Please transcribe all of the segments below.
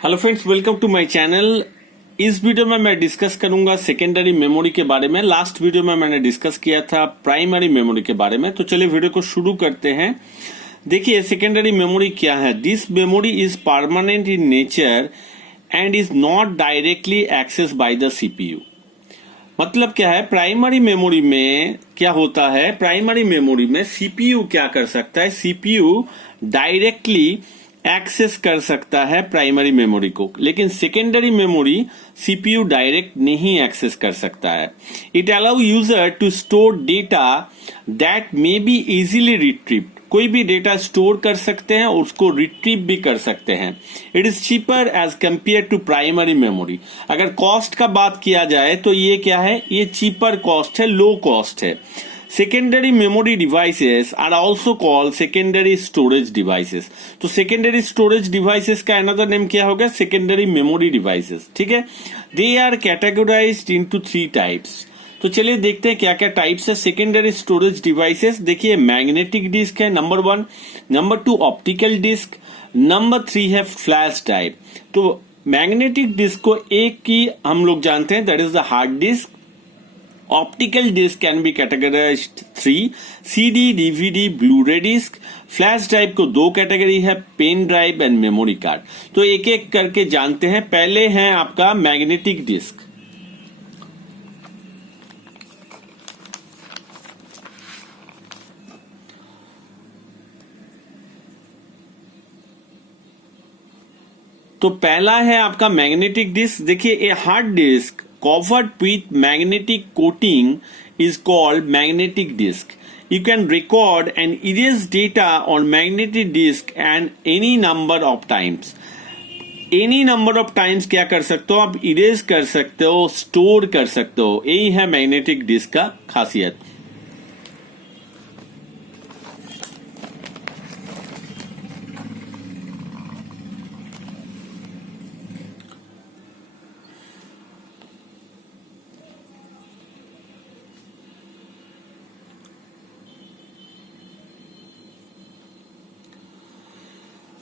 Hello friends, welcome to my channel. इस video में मैं डिस्कस करूंगा सेकेंडरी मेमोरी के बारे में। लास्ट वीडियो में मैंने डिस्कस किया था प्राइमरी मेमोरी के बारे में। तो चलिए वीडियो को शुरू करते हैं। देखिए, सेकेंडरी मेमोरी क्या है। This memory is permanent in nature and is not directly access by the CPU. मतलब क्या है, प्राइमरी मेमोरी में क्या होता है, प्राइमरी मेमोरी में सीपीयू क्या कर सकता है, सीपीयू डायरेक्टली एक्सेस कर सकता है प्राइमरी मेमोरी को, लेकिन सेकेंडरी मेमोरी सीपीयू डायरेक्ट नहीं एक्सेस कर सकता है। It allow user to store data that may be easily retrieved. कोई भी डेटा स्टोर कर सकते हैं और उसको रिट्रीव भी कर सकते हैं। It is cheaper as compare to primary memory. अगर कॉस्ट का बात किया जाए तो ये क्या है, ये चीपर कॉस्ट है, लो कॉस्ट है। Secondary memory devices are also called secondary storage devices. तो सेकेंडरी स्टोरेज डिवाइसेस का अनदर नेम क्या होगा, सेकेंडरी मेमोरी डिवाइसेस। ठीक है, they are categorized into 3 types. तो चलिए देखते हैं क्या क्या टाइप्स है सेकेंडरी स्टोरेज डिवाइसेस। देखिए, मैग्नेटिक डिस्क है number 1, number 2 optical disk, number 3 है फ्लैश ड्राइव। तो मैग्नेटिक डिस्क को एक की हम लोग जानते हैं, that is the hard disc. Optical disk can be categorized 3, CD, DVD, Blu-ray disk। Flash drive को 2 कैटेगरी है, pen drive and memory card. तो एक एक करके जानते हैं। पहले है आपका मैग्नेटिक डिस्क। तो पहला है आपका मैग्नेटिक डिस्क। देखिए, a hard disk covered with magnetic coating is called magnetic disk. You can record and erase data on magnetic disk and any number of times. Any number of times क्या कर सकते हो आप, erase कर सकते हो, store कर सकते हो। यही है मैग्नेटिक डिस्क का खासियत।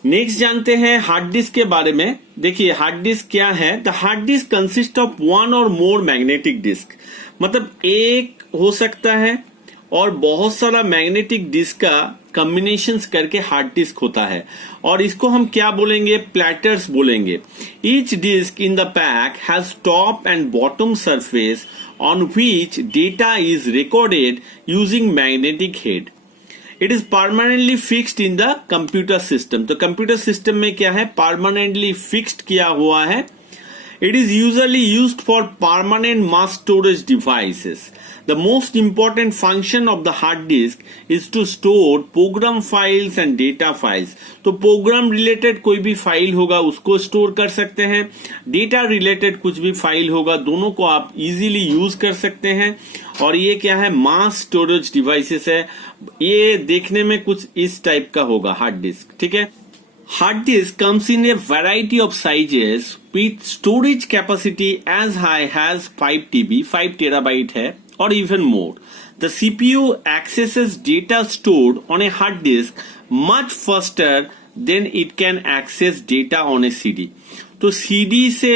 नेक्स्ट जानते हैं हार्ड डिस्क के बारे में। देखिए, हार्ड डिस्क क्या है। The hard disc consist of 1 और मोर मैग्नेटिक डिस्क। मतलब एक हो सकता है और बहुत सारा मैग्नेटिक डिस्क का कॉम्बिनेशंस करके हार्ड डिस्क होता है, और इसको हम क्या बोलेंगे, प्लेटर्स बोलेंगे। Each disk in the pack has top and bottom surface on which data is recorded using magnetic head. It is permanently fixed in the computer system. तो कंप्यूटर सिस्टम में क्या है, परमानेंटली फिक्स्ड किया हुआ है। It is usually used for permanent mass storage devices. The most important function of the hard disk is to store program files and data files. तो program related कोई भी file होगा उसको स्टोर कर सकते हैं, डेटा रिलेटेड कुछ भी फाइल होगा, दोनों को आप इजीली यूज कर सकते हैं। और ये क्या है, मास स्टोरेज डिवाइसेस है। ये देखने में कुछ इस टाइप का होगा हार्ड डिस्क। ठीक है, hard disk comes in a variety of sizes with storage capacity as high as 5 TB, 5 terabyte है, or even more. The CPU accesses data stored on a hard disk much faster than it can access data on a CD. तो CD से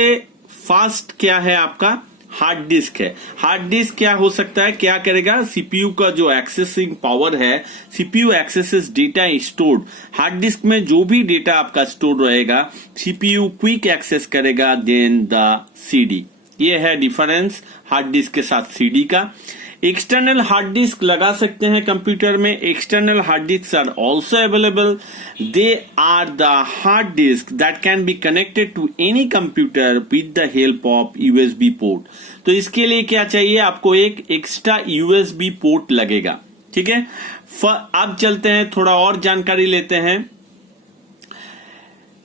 fast क्या है आपका, hard disk है। Hard disk क्या हो सकता है, क्या करेगा, सीपीयू का जो एक्सेसिंग पावर है, CPU axes data stored. Hard disk में जो भी डेटा आपका स्टोर रहेगा, सीपीयू क्विक एक्सेस करेगा देन द सीडी। ये है डिफरेंस हार्ड डिस्क के साथ सीडी का। एक्सटर्नल हार्ड डिस्क लगा सकते हैं कंप्यूटर में। External hard disk are also available. They are the hard disk that can be connected to any computer with the help of USB port. तो इसके लिए क्या चाहिए आपको, एक एक्स्ट्रा यूएसबी पोर्ट लगेगा। ठीक है, अब चलते हैं, थोड़ा और जानकारी लेते हैं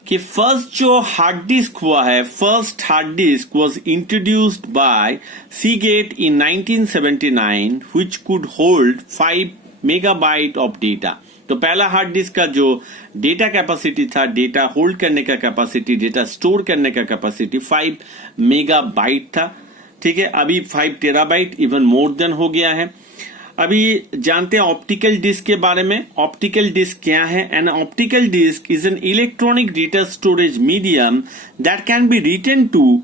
कि फर्स्ट जो हार्ड डिस्क हुआ है, first hard disk was introduced by Seagate in 1979 which could hold 5 megabyte of data. तो पहला हार्ड डिस्क का जो डेटा कैपेसिटी था, डेटा होल्ड करने का कैपेसिटी, डेटा स्टोर करने का कैपेसिटी 5 मेगाबाइट था। ठीक है, अभी 5 टेराबाइट इवन मोर देन हो गया है। अभी जानते हैं ऑप्टिकल डिस्क के बारे में। ऑप्टिकल डिस्क क्या है? An optical disk is an electronic data storage medium that can be written to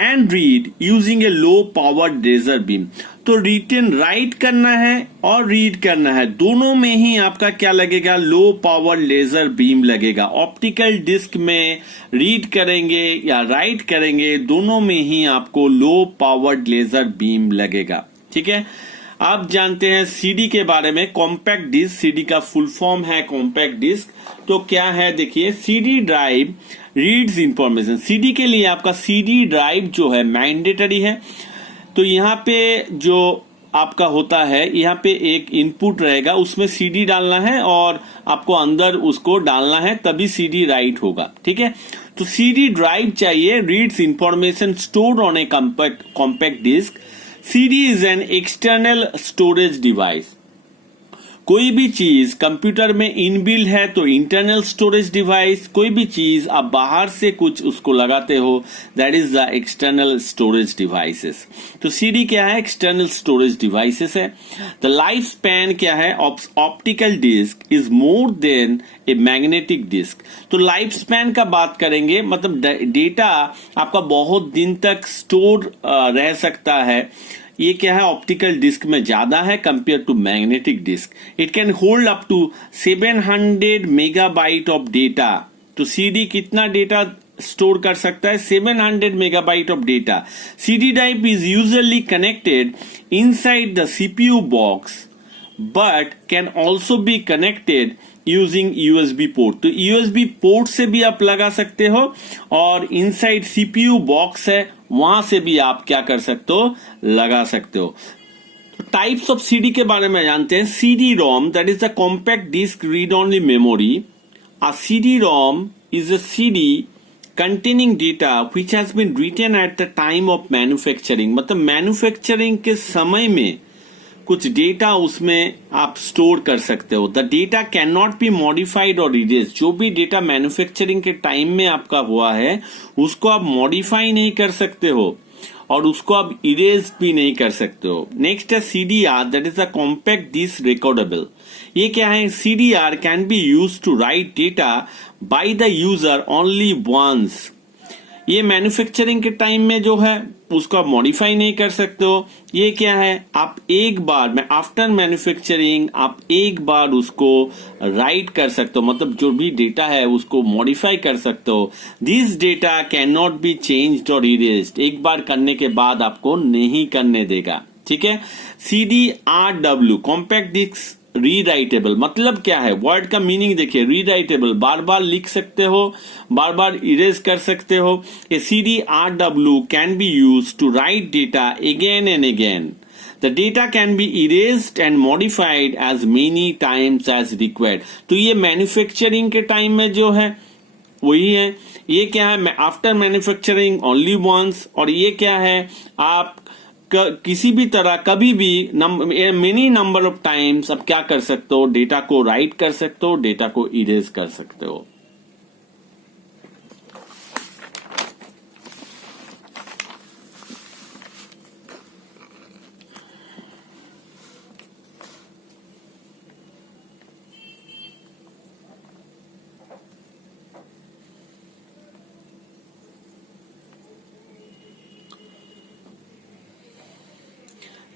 and read using a low powered laser beam. तो रिटन राइट करना है और रीड करना है, दोनों में ही आपका क्या लगेगा? लो पावर लेजर बीम लगेगा। ऑप्टिकल डिस्क में रीड करेंगे या राइट करेंगे, दोनों में ही आपको लो पावर्ड लेजर बीम लगेगा। ठीक है, आप जानते हैं सीडी के बारे में। कॉम्पैक्ट डिस्क, सीडी का फुल फॉर्म है कॉम्पैक्ट डिस्क। तो क्या है देखिए, CD drive reads information. CD के लिए आपका सीडी ड्राइव जो है मैंडेटरी है। तो यहाँ पे जो आपका होता है, यहाँ पे एक इनपुट रहेगा, उसमें सीडी डालना है और आपको अंदर उसको डालना है, तभी सीडी राइट होगा। ठीक है, तो सीडी ड्राइव चाहिए, reads information stored on a compact disk. CD is an external storage device। कोई भी चीज कंप्यूटर में इनबिल्ट है तो इंटरनल स्टोरेज डिवाइस, कोई भी चीज आप बाहर से कुछ उसको लगाते हो, that is the external storage devices. तो सीडी क्या है? एक्सटर्नल स्टोरेज डिवाइसेस है। द लाइफ स्पैन क्या है? Optical disk is more than a magnetic disk. तो लाइफ स्पैन का बात करेंगे, मतलब डेटा आपका बहुत दिन तक स्टोर रह सकता है। ये क्या है? ऑप्टिकल डिस्क में ज्यादा है compare to magnetic disk. It can hold up to 700 megabyte of data. तो सीडी कितना डेटा स्टोर कर सकता है? 700 megabyte of data. CD drive is usually connected inside the CPU box but can also be connected using USB port. तो USB port से भी आप लगा सकते हो और इनसाइड सीपीयू बॉक्स है, वहां से भी आप क्या कर सकते हो? लगा सकते हो। तो टाइप्स ऑफ सीडी के बारे में जानते हैं। CD ROM, that is the compact disk read only memory. A CD ROM is a CD containing data which has been written at the time of manufacturing। मतलब मैन्युफैक्चरिंग के समय में कुछ डेटा उसमें आप स्टोर कर सकते हो। The data can not be modified और इरेज। जो भी डेटा मैन्युफैक्चरिंग के टाइम में आपका हुआ है उसको आप मॉडिफाई नहीं कर सकते हो और उसको आप इरेज भी नहीं कर सकते हो। नेक्स्ट है CDR, that is a compact disk recordable. ये क्या है? CDR can be use to write data by the user only once. ये मैन्युफैक्चरिंग के टाइम में जो है उसको आप मॉडिफाई नहीं कर सकते हो। ये क्या है? आप एक बार आफ्टर मैन्युफैक्चरिंग आप एक बार उसको राइट कर सकते हो, मतलब जो भी डेटा है उसको मॉडिफाई कर सकते हो। This data can not be changed और इरेज्ड। एक बार करने के बाद आपको नहीं करने देगा। ठीक है, CDRW कॉम्पैक्ट डिस्क रीराइटेबल। मतलब क्या है? वर्ड का मीनिंग देखिए, रीराइटेबल, बार बार लिख सकते हो, बार बार इरेज कर सकते हो। A CDRW can be use to write data again and again. The data can be erased and modified as many times as required. तो ये मैन्युफैक्चरिंग के टाइम में जो है वही है। ये क्या है? After manufacturing only once. और ये क्या है? आप किसी भी तरह कभी भी मेनी नंबर ऑफ टाइम्स आप क्या कर सकते हो? डेटा को राइट कर सकते हो, डेटा को इरेज कर सकते हो।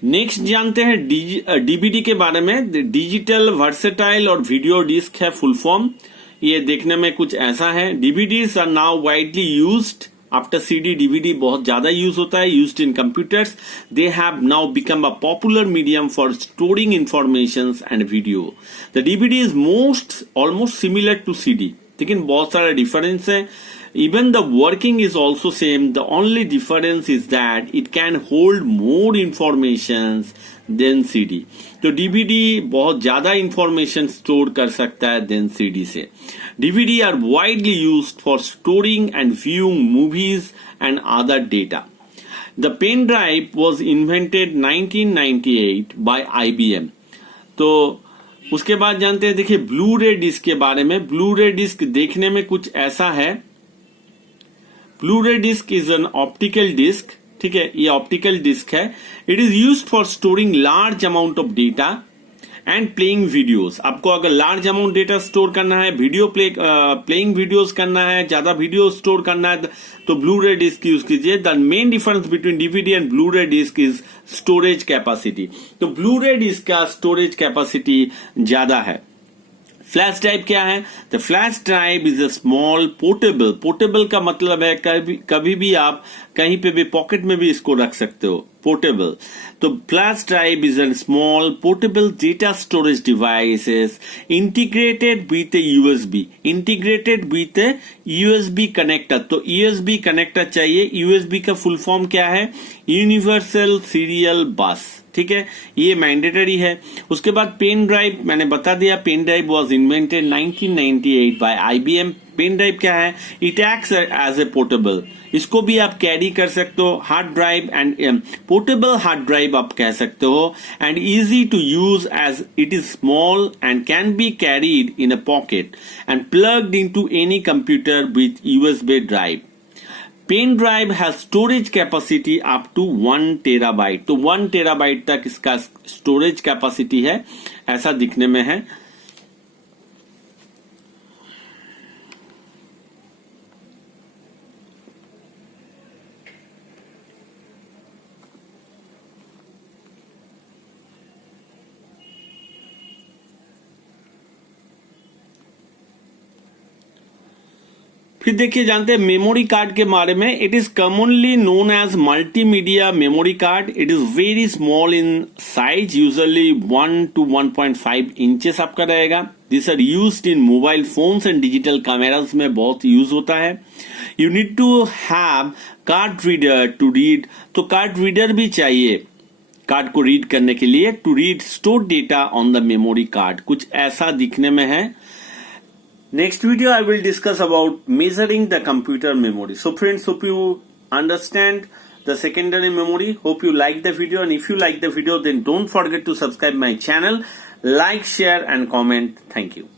नेक्स्ट जानते हैं डीवीडी के बारे में। डिजिटल वर्सेटाइल और वीडियो डिस्क है फुल फॉर्म। ये देखने में कुछ ऐसा है। DVDs are now widely used after CD. DVD बहुत ज्यादा यूज होता है, used in computers. They have now become a popular medium for storing information and video. The DVD is almost similar to CD, लेकिन बहुत सारा difference है। Even the working is also same. The only difference is that it can hold more informations than CD. तो DVD बहुत ज्यादा information store कर सकता है देन CD से। DVD are widely used for storing and viewing movies and other data. The pen drive was invented 1998 by IBM. तो उसके बाद जानते हैं, देखिए ब्लू रे डिस्क के बारे में। ब्लू रे डिस्क देखने में कुछ ऐसा है। Blu-ray disk is an optical disk, ठीक है, ये ऑप्टिकल डिस्क है। It is used for storing large amount of data and playing videos. आपको अगर लार्ज अमाउंट डेटा स्टोर करना है, प्लेइंग वीडियोस करना है, ज्यादा वीडियो स्टोर करना है, तो ब्लू रे डिस्क यूज कीजिए। The main difference between DVD and blue रे डिस्क इज स्टोरेज कैपेसिटी। तो ब्लू रे डिस्क का स्टोरेज कैपेसिटी ज्यादा है। फ्लैश ड्राइव क्या है? The flash drive is a small portable. Portable का मतलब है कभी भी आप कहीं पे भी पॉकेट में भी इसको रख सकते हो, पोर्टेबल। तो flash drive is a small portable data storage devices integrated with A USB, integrated with A USB connector. तो यूएसबी कनेक्टर चाहिए। यूएसबी का फुल फॉर्म क्या है? यूनिवर्सल सीरियल बस, ठीक है, ये मैंडेटरी है। उसके बाद पेन ड्राइव मैंने बता दिया, pen drive was invented 1998 by IBM. Pen drive क्या है? It acts as a portable, इसको भी आप कैरी कर सकते हो। Hard drive and portable hard drive आप कह सकते हो, and easy to use as it is small and can be carried in a pocket and plugged into any computer with USB drive. Pen drive has storage capacity up to 1 terabyte. तो 1 terabyte तक इसका storage capacity है, ऐसा दिखने में है। फिर देखिए, जानते हैं मेमोरी कार्ड के बारे में। It is commonly known as multimedia memory card. It is very small in size, usually 1 to 1.5 inches आपका रहेगा। This are used in mobile phones and digital cameras में बहुत यूज होता है। You need to have card reader to read, तो card reader भी चाहिए card को रीड करने के लिए, to read store data on the memory card. कुछ ऐसा दिखने में है। Next video I will discuss about measuring the computer memory. So friends, hope you understand the secondary memory. Hope you like the video, and if you like the video then don't forget to subscribe my channel, like, share and comment. Thank you.